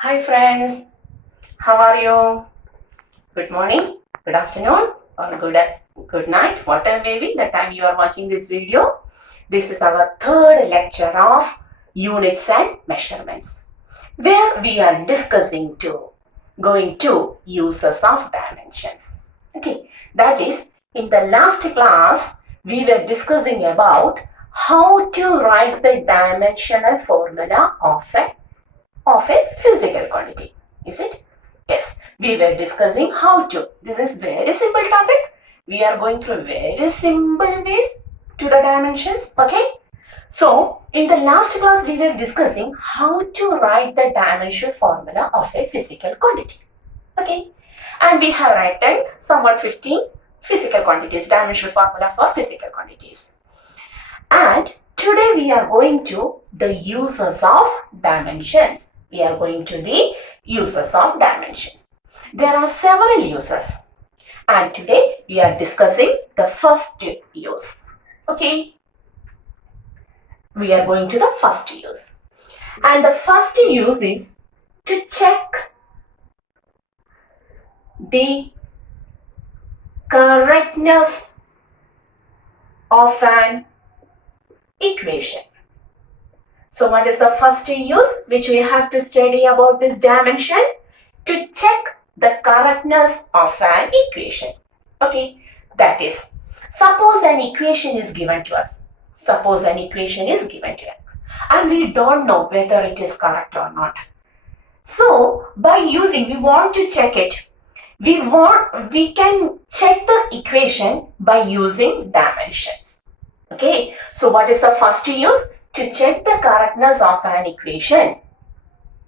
Hi friends, how are you? Good morning, good afternoon, or good night, whatever may be the time you are watching this video. This is our third lecture of units and measurements, where we are going to uses of dimensions. Okay, that is, in the last class we were discussing about how to write the dimensional formula of a physical quantity. Is it? Yes. We were discussing how to. This is very simple topic. We are going through very simple ways to the dimensions. Okay. So, in the last class, we were discussing how to write the dimensional formula of a physical quantity. Okay. And we have written somewhat 15 physical quantities, dimensional formula for physical quantities. And today we are going to the uses of dimensions. We are going to the uses of dimensions. There are several uses, and today we are discussing the first use. Okay, we are going to the first use, and the first use is to check the correctness of an equation. So what is the first use which we have to study about this dimension? To check the correctness of an equation. Okay, that is, suppose an equation is given to us. Suppose an equation is given to us and we don't know whether it is correct or not. So by using, we want to check it. We can check the equation by using dimensions. Okay, so what is the first use? To check the correctness of an equation.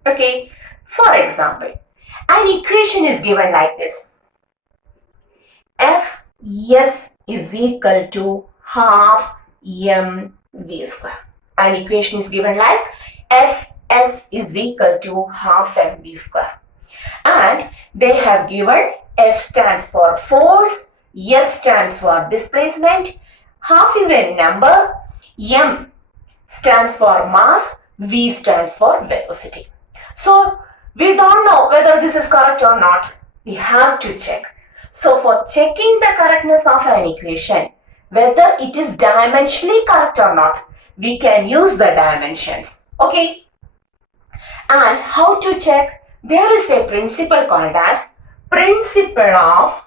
Okay, for example, an equation is given like this. Fs is equal to half mv square. An equation is given like Fs is equal to half mv square. And they have given F stands for force, S stands for displacement, half is a number, m stands for mass, v stands for velocity. So we don't know whether this is correct or not. We have to check. So for checking the correctness of an equation, whether it is dimensionally correct or not, we can use the dimensions. Okay. And how to check? There is a principle called as principle of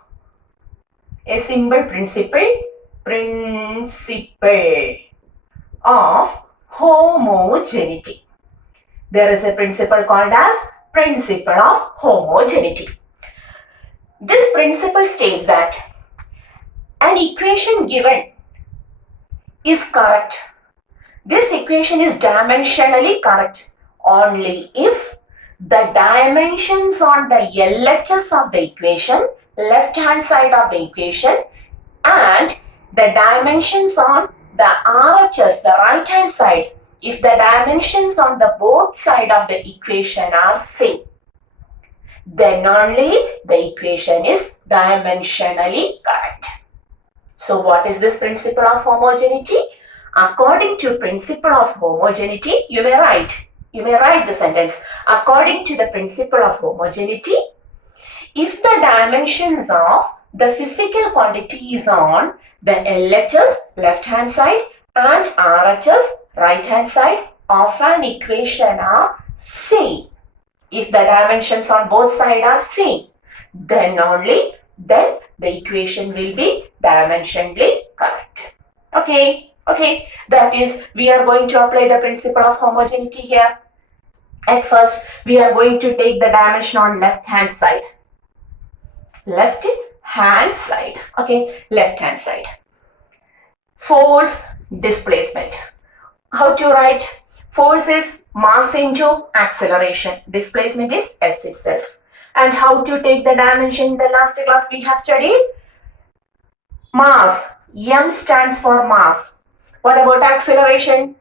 homogeneity. There is a principle called as principle of homogeneity. This principle states that an equation given is correct. This equation is dimensionally correct only if the dimensions on the LHS of the equation, left hand side of the equation, and the dimensions on the RHS, the right hand side, if the dimensions on the both side of the equation are same, then only the equation is dimensionally correct. So what is this principle of homogeneity? According to principle of homogeneity, you may write the sentence. According to the principle of homogeneity, if the dimensions of the physical quantities on the LHS, left hand side, and RHS, right hand side of an equation are same, if the dimensions on both sides are same, then only the equation will be dimensionally correct. Okay, that is, we are going to apply the principle of homogeneity here. At first, we are going to take the dimension on left hand side. Left hand side. Okay, left hand side. Force, displacement. How to write? Force is mass into acceleration. Displacement is s itself. And how to take the dimension? In the last class we have studied mass. M stands for mass. What about acceleration?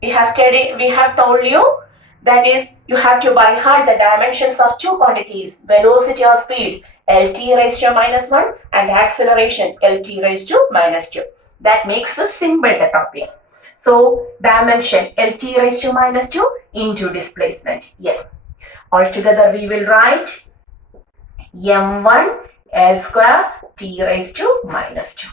We have told you that is, you have to by heart the dimensions of two quantities, velocity or speed, Lt raised to minus 1 and acceleration, Lt raised to minus 2. That makes a simple topic. So dimension LT raised to minus 2 into displacement L. Altogether we will write m1 L square T raised to minus 2.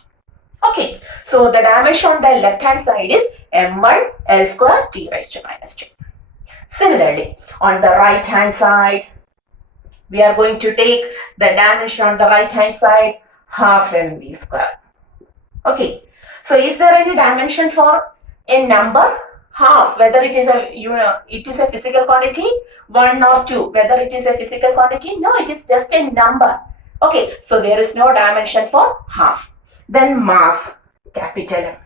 Okay, so the dimension on the left hand side is m1 L square T raised to minus 2. Similarly, on the right hand side, we are going to take the dimension on the right hand side half mv square. Okay, so is there any dimension for a number? Half, whether it is a physical quantity, 1 or 2, whether it is a physical quantity? No, it is just a number. Okay, so there is no dimension for half. Then mass, capital M.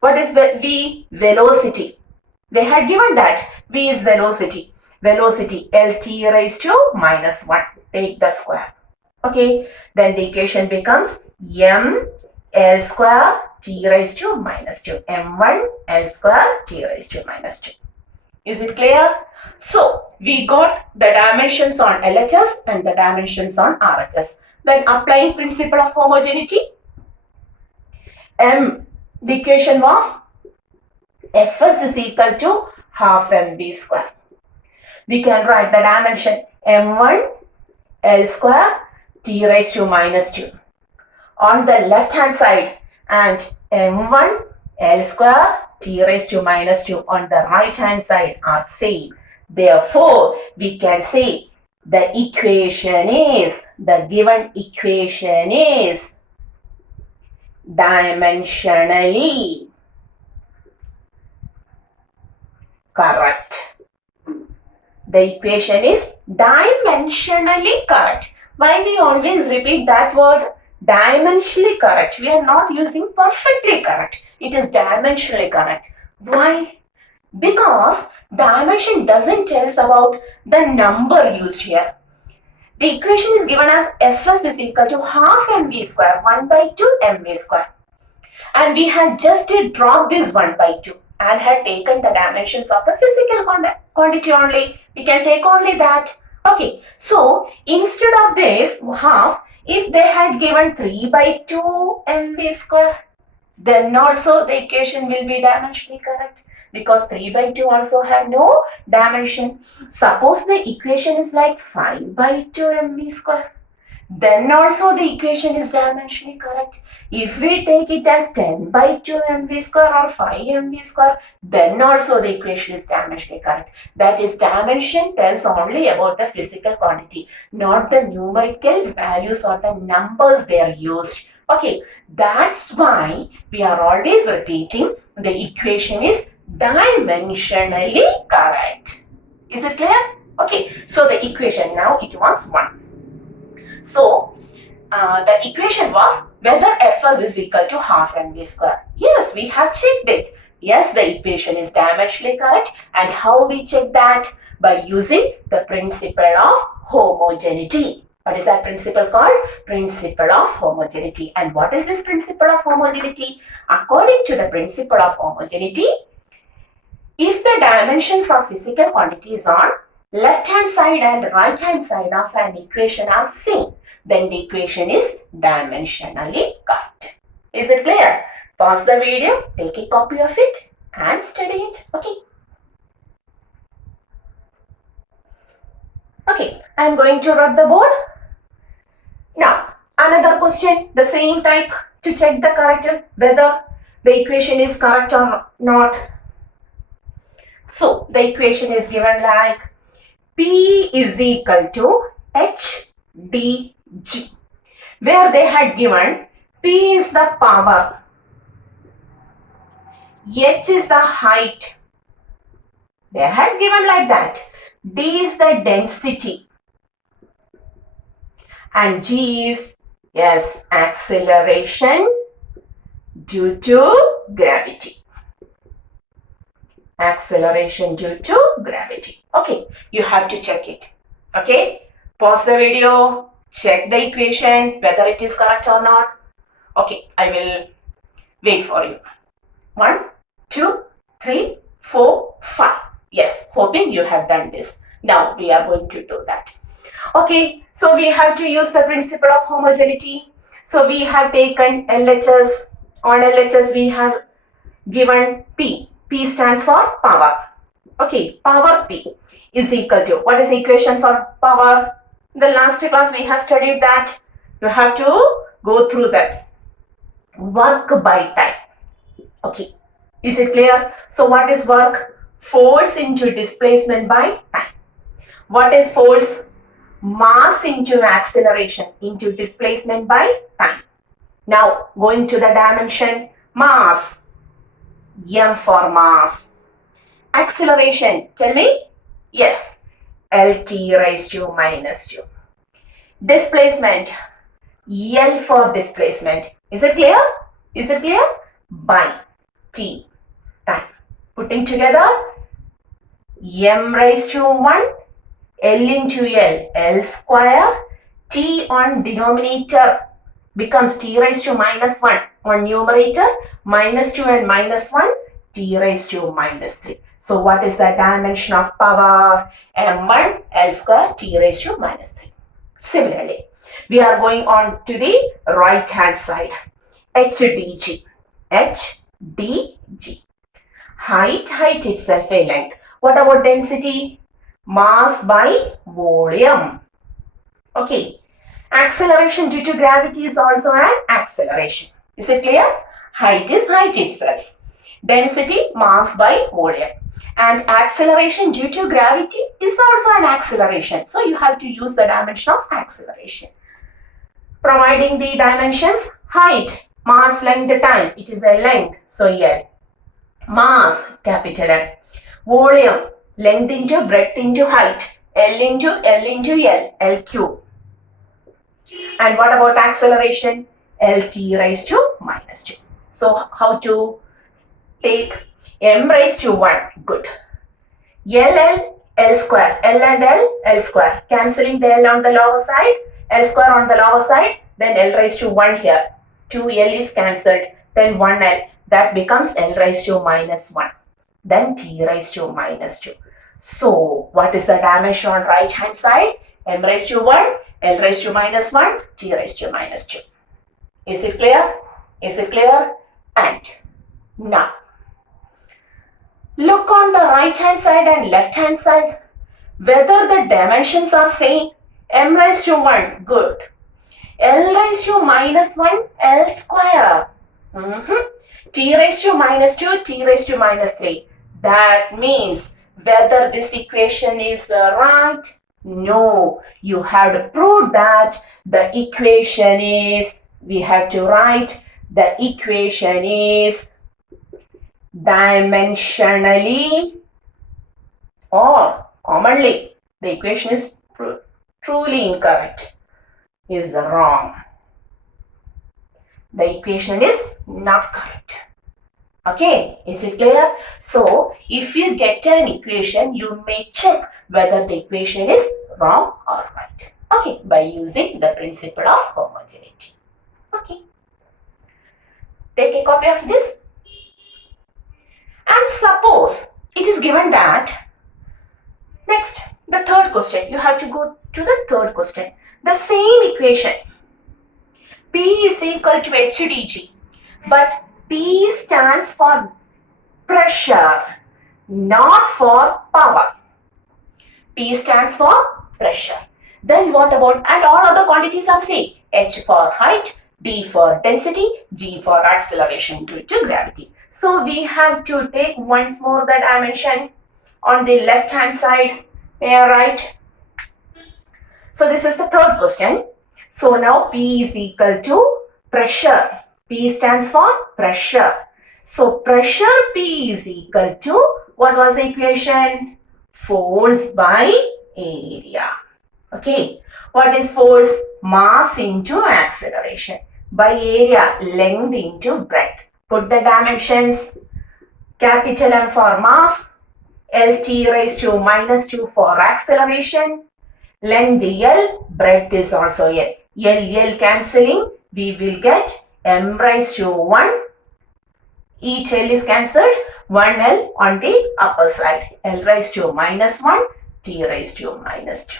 What is V? Velocity. They had given that V is velocity. Velocity LT raised to minus 1. Take the square. Okay, then the equation becomes M L square T raised to minus 2. M1 L square T raised to minus 2. Is it clear? So, we got the dimensions on LHS and the dimensions on RHS. Then applying principle of homogeneity, the equation was Fs is equal to half mv square. We can write the dimension m1 L square T raised to minus 2 on the left hand side and m1 L square T raised to minus 2 on the right hand side are same. Therefore, we can say the given equation is dimensionally correct. The equation is dimensionally correct. Why we always repeat that word? Dimensionally correct. We are not using perfectly correct. It is dimensionally correct. Why? Because dimension doesn't tell us about the number used here. The equation is given as Fs is equal to half mv square, 1 by 2 mv square. And we had just dropped this 1 by 2 and had taken the dimensions of the physical quantity only. We can take only that. Okay, so instead of this half, if they had given 3 by 2 mv square, then also the equation will be dimensionally correct, because 3 by 2 also have no dimension. Suppose the equation is like 5 by 2 mv square, then also the equation is dimensionally correct. If we take it as 10 by 2 mv square or 5 mv square, then also the equation is dimensionally correct. That is, dimension tells only about the physical quantity, not the numerical values or the numbers they are used. Okay, that's why we are always repeating the equation is dimensionally correct. Is it clear? Okay, so the equation now it was 1. So, the equation was whether Fs is equal to half mv square. Yes, we have checked it. Yes, the equation is dimensionally correct. And how we check that? By using the principle of homogeneity. What is that principle called? Principle of homogeneity. And what is this principle of homogeneity? According to the principle of homogeneity, if the dimensions of physical quantities on left hand side and right hand side of an equation are same, then the equation is dimensionally correct. Is it clear? Pause the video, take a copy of it and study it. Okay. Okay, I am going to rub the board. Now, another question, the same type, to check the correct, whether the equation is correct or not. So, the equation is given like P is equal to HDG, where they had given P is the power, H is the height. They had given like that. D is the density. And G is, yes, acceleration due to gravity. Acceleration due to gravity. Okay, you have to check it. Okay, pause the video, check the equation, whether it is correct or not. Okay, I will wait for you. 1, 2, 3, 4, 5. Yes, hoping you have done this. Now we are going to do that. Okay, so we have to use the principle of homogeneity. So we have taken LHS. On LHS we have given P. P stands for power. Okay, power P is equal to, what is the equation for power? In the last class we have studied that. You have to go through that. Work by time. Okay, is it clear? So what is work? Force into displacement by time. What is force? Mass into acceleration into displacement by time. Now going to the dimension, mass, m for mass. Acceleration, tell me? Yes, lt raised to minus 2. Displacement, L for displacement. Is it clear? Is it clear? By t, time. Putting together, m raised to 1, L into L, L square, t on denominator becomes t raised to minus 1 on numerator, minus 2 and minus 1, t raised to minus 3. So what is the dimension of power? m1 L square t raised to minus 3. Similarly, we are going on to the right hand side. HDG. HDG. Height itself a length. What about density? Mass by volume. Okay. Acceleration due to gravity is also an acceleration. Is it clear? Height is height itself. Density, mass by volume. And acceleration due to gravity is also an acceleration. So you have to use the dimension of acceleration. Providing the dimensions, height, mass, length, time. It is a length. So L. Mass, capital M. Volume, length into breadth into height. L into L, L cube. And what about acceleration? Lt raised to minus 2. So how to take m raised to 1? Good. L square. L and L square. Cancelling the L on the lower side. L square on the lower side. Then L raised to 1 here. 2L is cancelled. Then 1L. That becomes L raised to minus 1. Then T raised to minus 2. So what is the dimension on right hand side? M raised to 1. L raised to minus 1, T raised to minus 2. Is it clear? Is it clear? And now, look on the right hand side and left hand side. Whether the dimensions are same. M raised to 1, good. L raised to minus 1, L square. T raised to minus 2, T raised to minus 3. That means whether this equation is right. No, you have to prove that the equation is, we have to write, the equation is dimensionally or commonly. The equation is truly incorrect, is wrong. The equation is not correct. Okay, is it clear? So, if you get an equation, you may check whether the equation is wrong or right. Okay, by using the principle of homogeneity. Okay. Take a copy of this. And suppose it is given that, next, the third question. You have to go to the third question. The same equation. P is equal to HDG. But P stands for pressure, not for power. P stands for pressure. Then what about, and all other quantities are same. H for height, D for density, G for acceleration due to gravity. So we have to take once more the dimension on the left hand side. Yeah, right. So this is the third question. So now P is equal to pressure. P stands for pressure. So pressure P is equal to, what was the equation? Force by area. Okay. What is force? Mass into acceleration. By area, length into breadth. Put the dimensions. Capital M for mass. Lt raised to minus 2 for acceleration. Length L, breadth is also L. L cancelling, we will get M raised to 1. Each L is cancelled. 1L on the upper side. L raised to minus 1, T raised to minus 2.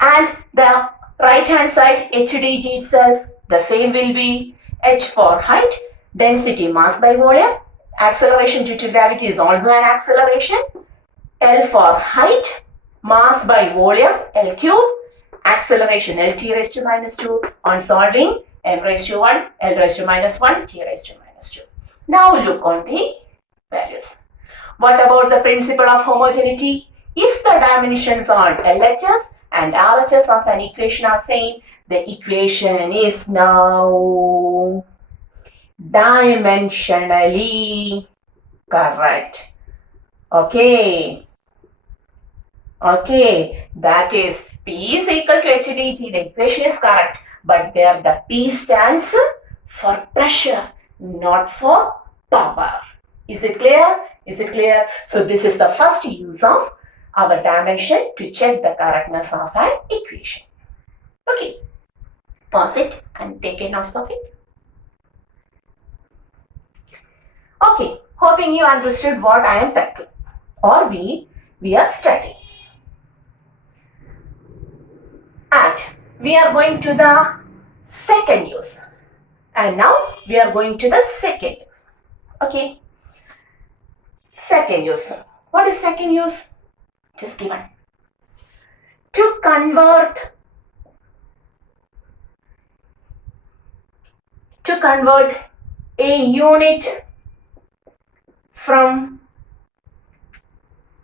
And the right hand side, HDG itself, the same will be H for height, density mass by volume, Acceleration due to gravity is also an acceleration. L for height, mass by volume, L cube, acceleration Lt raised to minus 2 on solving, m raised to 1, L raised to minus 1, t raised to minus 2. Now look on the values. What about the principle of homogeneity? If the dimensions on LHS and RHS of an equation are same, the equation is now dimensionally correct. Okay, that is P is equal to HdG. The equation is correct, but there the P stands for pressure, not for power. Is it clear? So this is the first use of our dimension to check the correctness of an equation. Okay, pause it and take a note of it. Okay, hoping you understood what I am talking or we are studying. And we are going to the second use. And now we are going to the second use. Okay. Second use. What is second use? It is given. To convert a unit from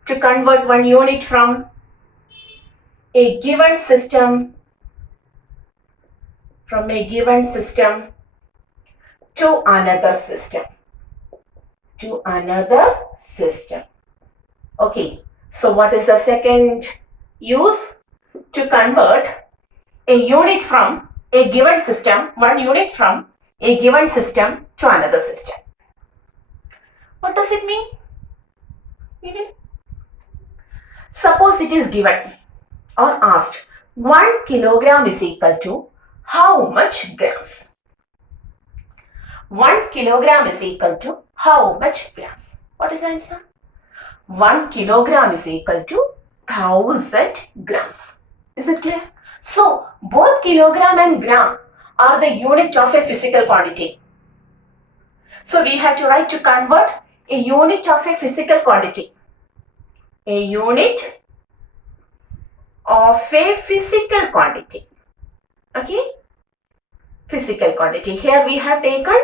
one unit from a given system to another system. Okay, so what is the second use? To convert a unit from a given system, one unit from a given system to another system. What does it mean? Suppose it is given or asked 1 kilogram is equal to how much grams? 1 kilogram is equal to how much grams? What is the answer? 1 kilogram is equal to 1000 grams. Is it clear? So, both kilogram and gram are the unit of a physical quantity. So, we have to write to convert a unit of a physical quantity. A unit of a physical quantity. Okay? Physical quantity. Here we have taken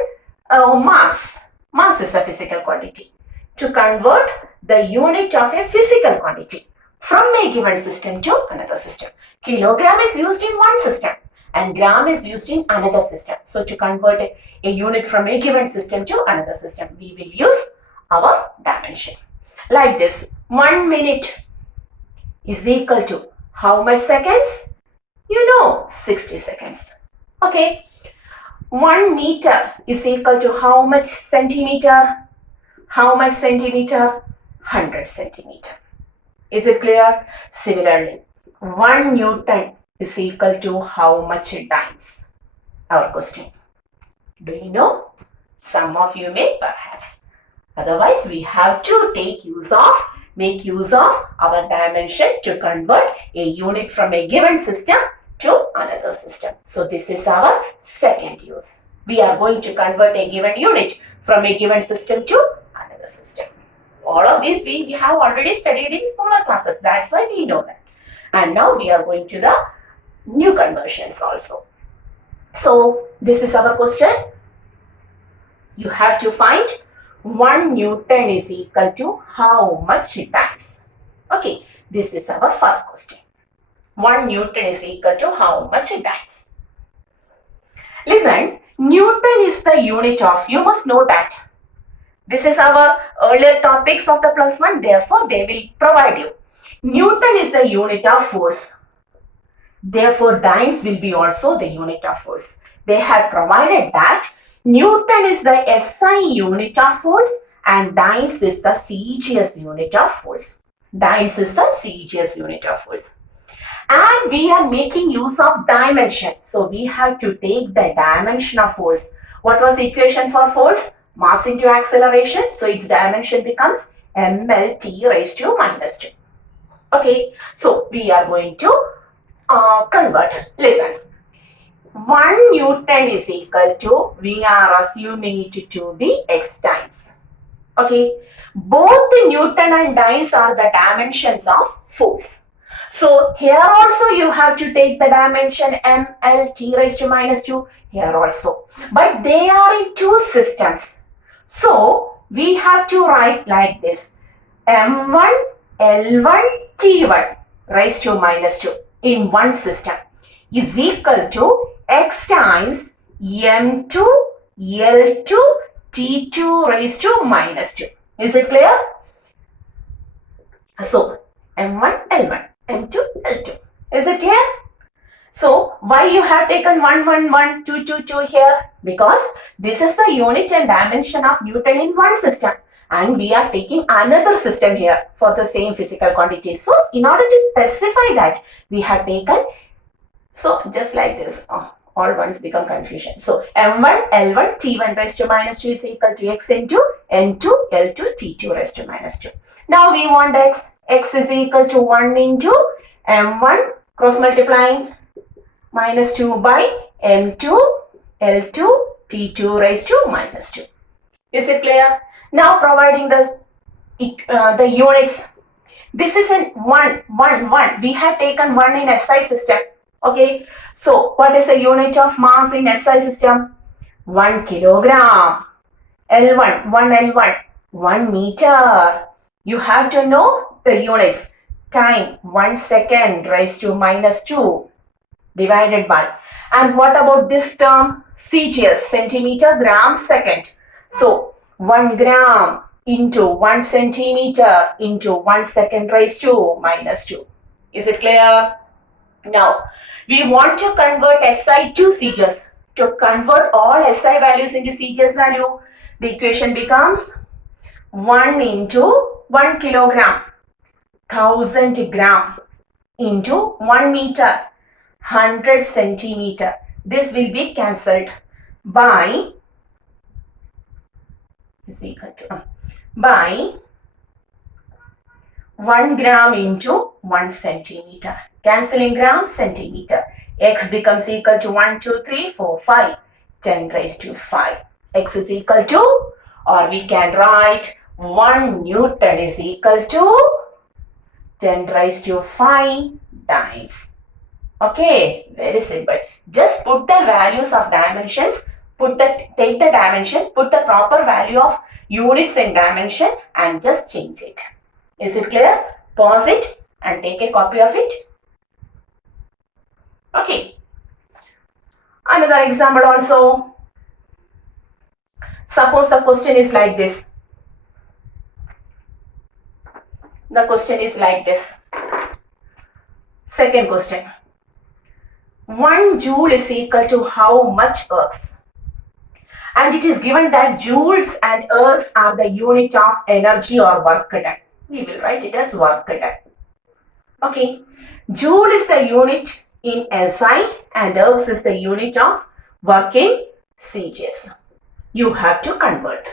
mass. Mass is the physical quantity. To convert the unit of a physical quantity from a given system to another system. Kilogram is used in one system and gram is used in another system. So to convert a unit from a given system to another system, we will use our dimension. Like this, 1 minute is equal to how much seconds? 60 seconds. Okay. 1 meter is equal to how much centimeter? How much centimeter? 100 centimeter. Is it clear? Similarly, 1 Newton is equal to how much dynes? Our question. Do you know? Some of you may perhaps. Otherwise, we have to make use of our dimension to convert a unit from a given system to another system. So this is our second use. We are going to convert a given unit from a given system to another system. All of these we have already studied in smaller classes. That's why we know that. And now we are going to the new conversions also. So this is our question. You have to find 1 Newton is equal to how much dynes? Okay, this is our first question. 1 Newton is equal to how much dynes? Listen, Newton is the unit of, you must know that. This is our earlier topics of the +1, therefore they will provide you. Newton is the unit of force. Therefore, dynes will be also the unit of force. They have provided that Newton is the SI unit of force and dynes is the CGS unit of force. Dynes is the CGS unit of force. And we are making use of dimension. So we have to take the dimension of force. What was the equation for force? Mass into acceleration. So its dimension becomes mLt raised to minus 2. Okay. So we are going to convert. Listen. 1 Newton is equal to, we are assuming it to be x times. Okay, both the Newton and dyes are the dimensions of force. So here also you have to take the dimension m, l, t raised to minus 2 here also. But they are in two systems. So we have to write like this. m1, l1, t1 raised to minus 2 in one system is equal to x times m2, l2, t2 raised to minus 2. Is it clear? So m1, l1, m2, l2. Is it clear? So why you have taken 1, 1, 1, 2, 2, 2 here? Because this is the unit and dimension of Newton in one system. And we are taking another system here for the same physical quantity. So in order to specify that, we have taken, so just like this, all ones become confusion. So m1, l1, t1 raised to minus 2 is equal to x into n2, l2, t2 raised to minus 2. Now we want x. X is equal to 1 into m1 cross multiplying minus 2 by m2, l2, t2 raised to minus 2. Is it clear? Now providing the units. This is in 1, 1, 1. We have taken 1 in SI system. Okay. So what is the unit of mass in SI system? 1 kilogram. L1, 1 L1, 1 meter. You have to know the units. Time, 1 second raised to minus 2 divided by. And what about this term? CGS, centimeter, gram, second. So 1 gram into 1 centimeter into 1 second raised to minus 2. Is it clear? Now, we want to convert SI to CGS. To convert all SI values into CGS value, the equation becomes 1 into 1 kilogram, 1000 gram into 1 meter, 100 centimeter. This will be cancelled by is equal to by 1 gram into 1 centimeter. Cancelling gram, centimeter. X becomes equal to 1, 2, 3, 4, 5, 10 raised to 5. X is equal to, or we can write 1 Newton is equal to 10 raised to 5 dynes. Okay, very simple. Just put the values of dimensions, take the dimension, put the proper value of units in dimension and just change it. Is it clear? Pause it and take a copy of it. Okay. Another example also. Suppose the question is like this. The question is like this. Second question. 1 joule is equal to how much ergs? And it is given that joules and ergs are the unit of energy or work done. We will write it as work done. Okay. Joule is the unit in SI and ergs is the unit of work in CGS. You have to convert.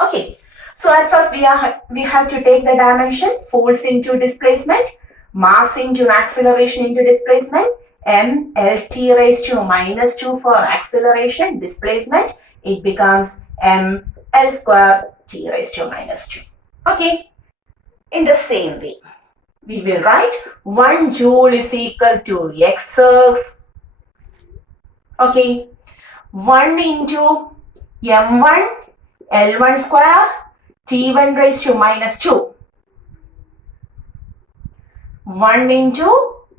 Okay. So at first we have to take the dimension, force into displacement, mass into acceleration into displacement, m l t raised to minus 2 for acceleration, displacement. It becomes m l square t raised to minus 2. Okay. In the same way, we will write 1 joule is equal to x ergs. Okay. 1 into m1 l1 square t1 raised to minus 2. 1 into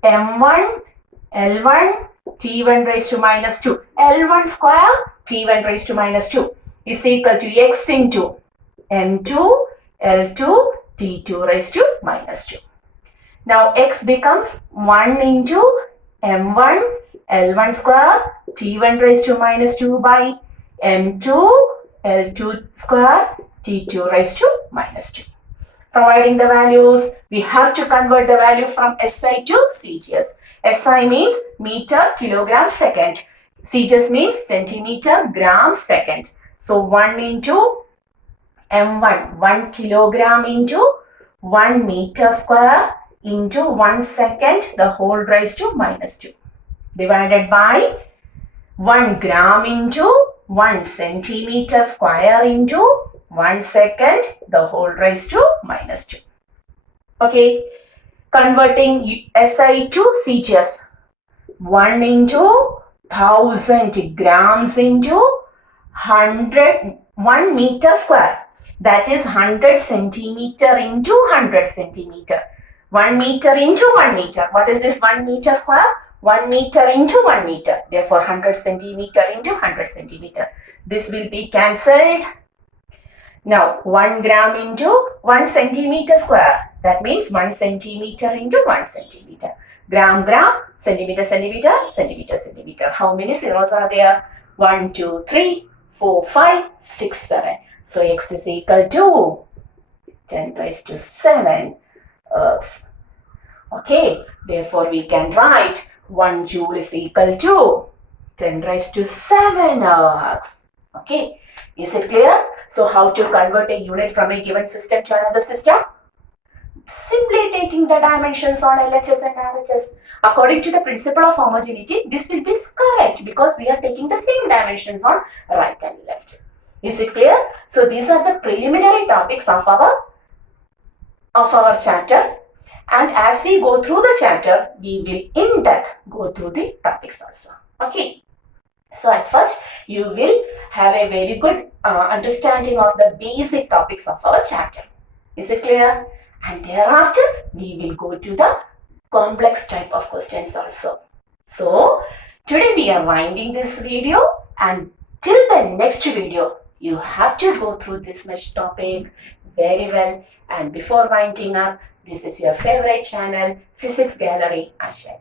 m1 l1 t1 raised to minus 2. l1 square t1 raised to minus 2 is equal to x into m2 l2 t2 raised to minus 2. Now x becomes 1 into m1 l1 square t1 raised to minus 2 by m2 l2 square t2 raised to minus 2. Providing the values, we have to convert the value from SI to CGS. SI means meter, kilogram, second. CGS means centimeter, gram, second. So 1 into m1, 1 kilogram into 1 meter square into 1 second, the whole raised to minus 2. Divided by 1 gram into 1 centimeter square into 1 second, the whole raised to minus 2. Okay, converting SI to CGS. 1 into 1000 grams into 1 meter square. That is 100 centimeter into 100 centimeter. 1 meter into 1 meter. What is this 1 meter square? 1 meter into 1 meter. Therefore, 100 centimeter into 100 centimeter. This will be cancelled. Now, 1 gram into 1 centimeter square. That means 1 centimeter into 1 centimeter. Gram, gram, centimeter, centimeter, centimeter, centimeter. How many zeros are there? 1, 2, 3, 4, 5, 6, 7. So, x is equal to 10 raised to 7 ergs. Okay, therefore we can write 1 joule is equal to 10 raised to 7 ergs. Okay, is it clear? So how to convert a unit from a given system to another system? Simply taking the dimensions on LHS and RHS. According to the principle of homogeneity, this will be correct because we are taking the same dimensions on right and left. Is it clear? So these are the preliminary topics of our chapter. And as we go through the chapter, we will in depth go through the topics also. Okay. So at first, you will have a very good understanding of the basic topics of our chapter. Is it clear? And thereafter, we will go to the complex type of questions also. So, today we are winding this video, and till the next video, you have to go through this much topic very well. And before winding up, this is your favorite channel, Physics Gallery, Asha.